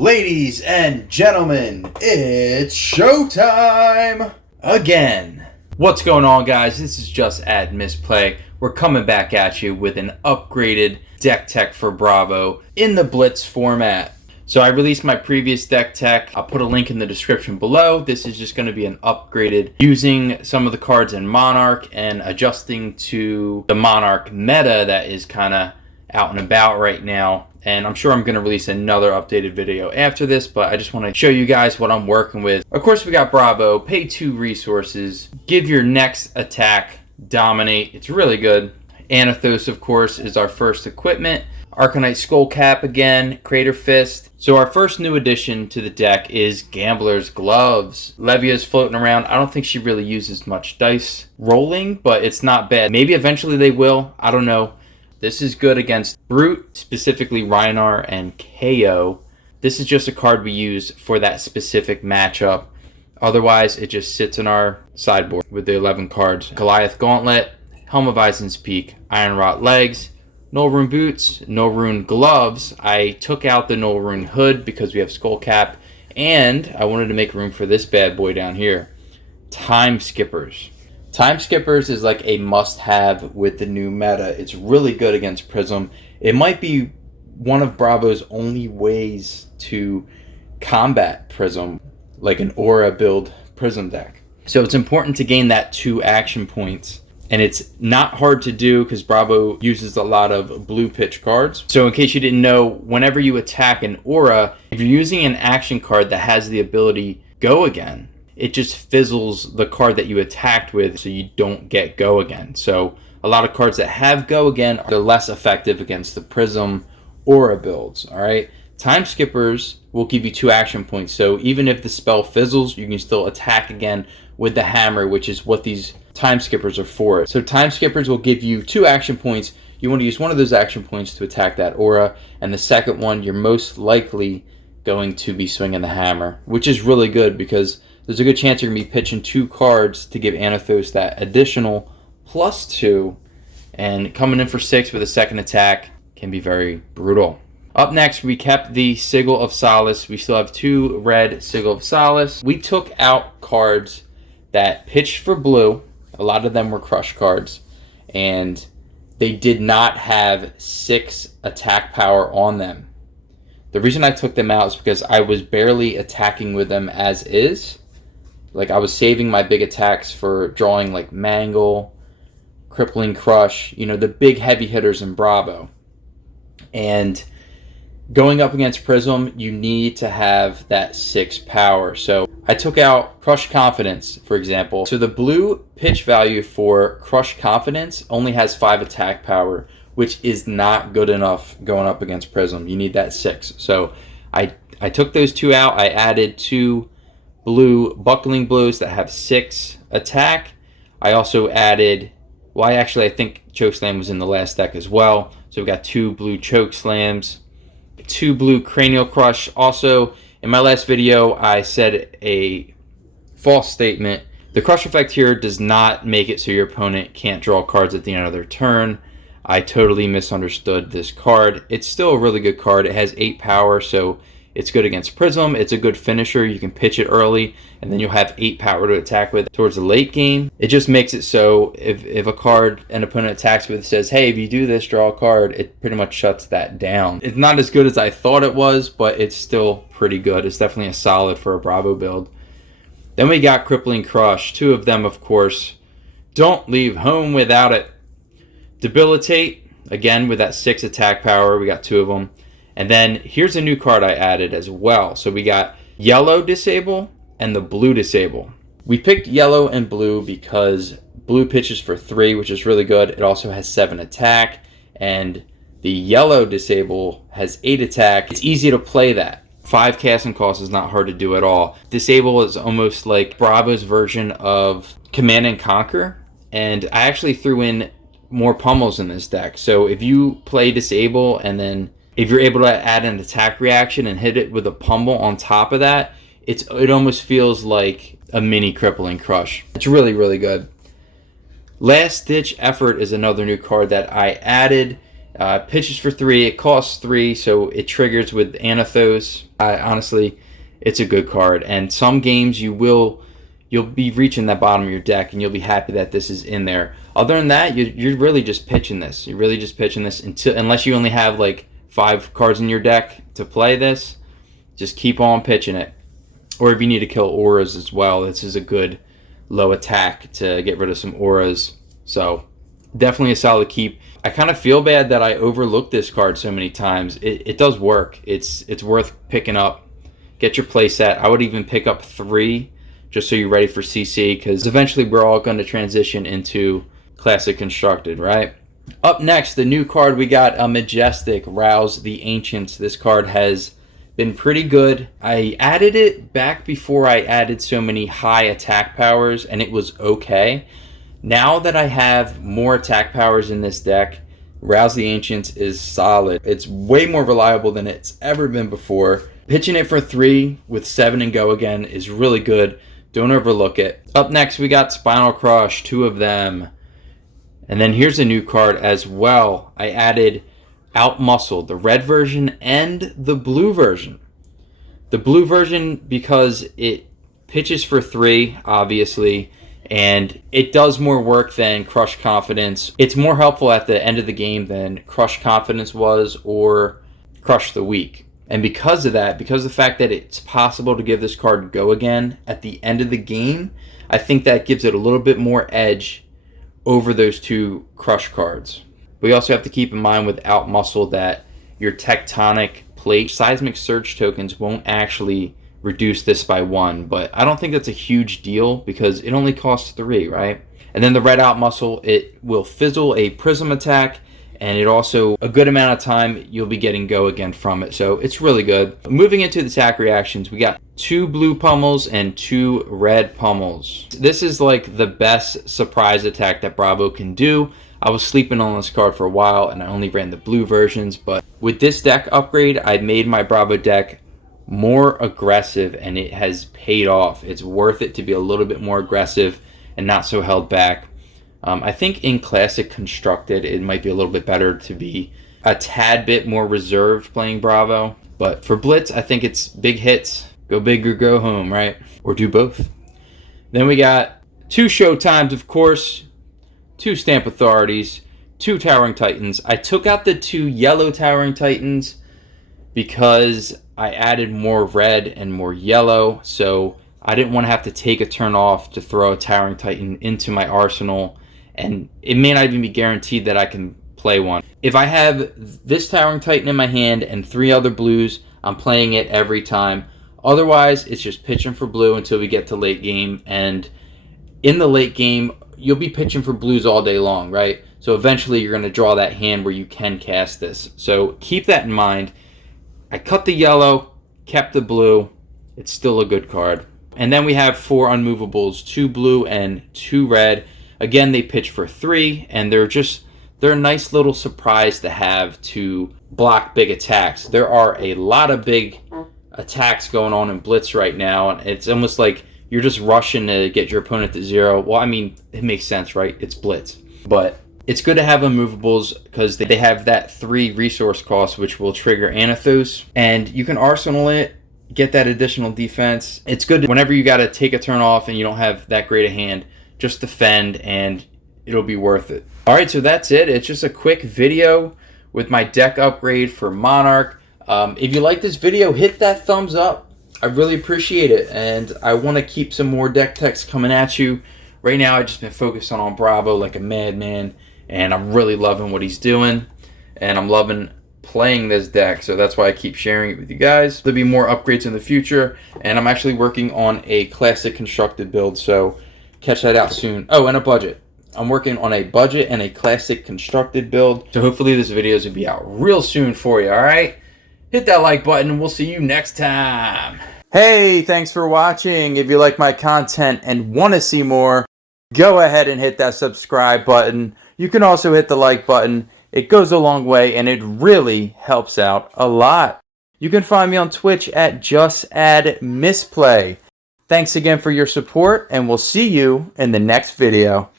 Ladies and gentlemen, it's showtime again. What's going on, guys? This is just at Misplay. We're coming back at you with an upgraded deck tech for Bravo in the Blitz format. So I released my previous deck tech. I'll put a link in the description below. This is just going to be an upgraded using some of the cards in Monarch and adjusting to the Monarch meta that is kind of out and about right now. And I'm sure I'm going to release another updated video after this, but I just want to show you guys what I'm working with. Of course, we got Bravo, pay 2 resources, give your next attack, dominate. It's really good. Anathos, of course, is our first equipment. Arcanite Skull Cap again, Crater Fist. So our first new addition to the deck is Gambler's Gloves. Levia's floating around. I don't think she really uses much dice rolling, but it's not bad. Maybe eventually they will. I don't know. This is good against Brute, specifically Rhinar and KO. This is just a card we use for that specific matchup. Otherwise, it just sits in our sideboard with the 11 cards. Goliath Gauntlet, Helm of Isen's Peak, Iron Rot Legs, Null Rune Boots, Null Rune Gloves. I took out the Null Rune Hood because we have Skull Cap, and I wanted to make room for this bad boy down here. Time Skippers. Time Skippers is like a must-have with the new meta. It's really good against Prism. It might be one of Bravo's only ways to combat Prism, like an Aura build Prism deck. So it's important to gain that 2 action points. And it's not hard to do because Bravo uses a lot of blue pitch cards. So in case you didn't know, whenever you attack an Aura, if you're using an action card that has the ability Go Again, it just fizzles the card that you attacked with so you don't get Go Again. So a lot of cards that have Go Again are less effective against the Prism Aura builds, all right? Time Skippers will give you 2 action points. So even if the spell fizzles, you can still attack again with the hammer, which is what these Time Skippers are for. So Time Skippers will give you 2 action points. You want to use one of those action points to attack that Aura, and the second one, you're most likely going to be swinging the hammer, which is really good because there's a good chance you're going to be pitching 2 cards to give Anathos that additional +2, and coming in for 6 with a second attack can be very brutal. Up next, we kept the Sigil of Solace. We still have 2 red Sigil of Solace. We took out cards that pitched for blue. A lot of them were crush cards, and they did not have 6 attack power on them. The reason I took them out is because I was barely attacking with them as is. Like, I was saving my big attacks for drawing like Mangle, Crippling Crush, you know, the big heavy hitters in Bravo. And going up against Prism, you need to have that 6 power. So I took out Crush Confidence, for example. So the blue pitch value for Crush Confidence only has 5 attack power, which is not good enough going up against Prism. You need that 6. So I took those 2 out. I added 2 blue Buckling Blows that have 6 attack. I also added, well, I think Chokeslam was in the last deck as well. So we got 2 blue Chokeslams, 2 blue Cranial Crush. Also, in my last video, I said a false statement. The Crush effect here does not make it so your opponent can't draw cards at the end of their turn. I totally misunderstood this card. It's still a really good card. It has 8 power, so it's good against Prism. It's a good finisher. You can pitch it early, and then you'll have 8 power to attack with towards the late game. It just makes it so if a card an opponent attacks with says, hey, if you do this, draw a card, it pretty much shuts that down. It's not as good as I thought it was, but it's still pretty good. It's definitely a solid for a Bravo build. Then we got Crippling Crush. 2 of them, of course. Don't leave home without it. Debilitate, again, with that 6 attack power. We got 2 of them. And then here's a new card I added as well. So we got Yellow Disable and the Blue Disable. We picked Yellow and Blue because Blue pitches for 3, which is really good. It also has 7 attack. And the Yellow Disable has 8 attack. It's easy to play that. 5 casting cost is not hard to do at all. Disable is almost like Bravo's version of Command and Conquer. And I actually threw in more pummels in this deck. So if you play Disable and then if you're able to add an attack reaction and hit it with a pummel on top of that, it almost feels like a mini Crippling Crush. It's really, really good. Last Ditch Effort is another new card that I added. Pitches for 3. It costs 3, so it triggers with Anathos. Honestly, it's a good card. And some games you'll be reaching that bottom of your deck, and you'll be happy that this is in there. Other than that, you're really just pitching this. You're really just pitching this unless you only have like 5 cards in your deck to play this. Just keep on pitching it. Or if you need to kill auras as well, this is a good low attack to get rid of some auras. So definitely a solid keep. I kind of feel bad that I overlooked this card so many times. It does work. It's worth picking up. Get your play set. I would even pick up 3 just so you're ready for CC, because eventually we're all going to transition into Classic Constructed, right? Up next, the new card we got, a Majestic Rouse the Ancients. This card has been pretty good. I added it back before I added so many high attack powers, and it was okay. Now that I have more attack powers in this deck, Rouse the Ancients is solid. It's way more reliable than it's ever been before. Pitching it for 3 with 7 and go again is really good. Don't overlook it. Up next, we got Spinal Crush, 2 of them. And then here's a new card as well. I added Outmuscle, the red version and the blue version. The blue version because it pitches for 3, obviously, and it does more work than Crush Confidence. It's more helpful at the end of the game than Crush Confidence was or Crush the Weak. And because of that, because of the fact that it's possible to give this card go again at the end of the game, I think that gives it a little bit more edge over those 2 Crush cards. We also have to keep in mind with Outmuscle that your Tectonic plate seismic surge tokens won't actually reduce this by 1, but I don't think that's a huge deal because it only costs 3, right? And then the red Outmuscle, it will fizzle a prism attack, and it also, a good amount of time, you'll be getting go again from it, so it's really good. Moving into the attack reactions, we got 2 blue pummels and 2 red pummels. This is like the best surprise attack that Bravo can do. I was sleeping on this card for a while, and I only ran the blue versions, but with this deck upgrade, I made my Bravo deck more aggressive, and it has paid off. It's worth it to be a little bit more aggressive and not so held back. I think in Classic Constructed, it might be a little bit better to be a tad bit more reserved playing Bravo. But for Blitz, I think it's big hits. Go big or go home, right? Or do both. Then we got 2 Showtimes, of course. 2 Stamp Authorities. 2 Towering Titans. I took out the 2 yellow Towering Titans because I added more red and more yellow. So I didn't want to have to take a turn off to throw a Towering Titan into my arsenal. And it may not even be guaranteed that I can play one. If I have this Towering Titan in my hand and 3 other blues, I'm playing it every time. Otherwise, it's just pitching for blue until we get to late game. And in the late game, you'll be pitching for blues all day long, right? So eventually you're going to draw that hand where you can cast this. So keep that in mind. I cut the yellow, kept the blue. It's still a good card. And then we have 4 unmovables, 2 blue and 2 red. Again, they pitch for 3, and they're a nice little surprise to have to block big attacks. There are a lot of big attacks going on in Blitz right now, and it's almost like you're just rushing to get your opponent to 0. Well, I mean, it makes sense, right? It's Blitz. But it's good to have unmovables because they have that 3 resource cost, which will trigger Anathos, and you can arsenal it, get that additional defense. It's good whenever you got to take a turn off and you don't have that great a hand. Just defend, and it'll be worth it. Alright, so that's it. It's just a quick video with my deck upgrade for Monarch. If you like this video, hit that thumbs up. I really appreciate it, and I want to keep some more deck techs coming at you. Right now, I've just been focused on Bravo like a madman, and I'm really loving what he's doing, and I'm loving playing this deck, so that's why I keep sharing it with you guys. There'll be more upgrades in the future, and I'm actually working on a Classic Constructed build, so catch that out soon. Oh, and a budget. I'm working on a budget and a Classic Constructed build. So hopefully this videos will be out real soon for you, alright? Hit that like button and we'll see you next time. Hey, thanks for watching. If you like my content and want to see more, go ahead and hit that subscribe button. You can also hit the like button. It goes a long way and it really helps out a lot. You can find me on Twitch at JustAddMisplay. Thanks again for your support, and we'll see you in the next video.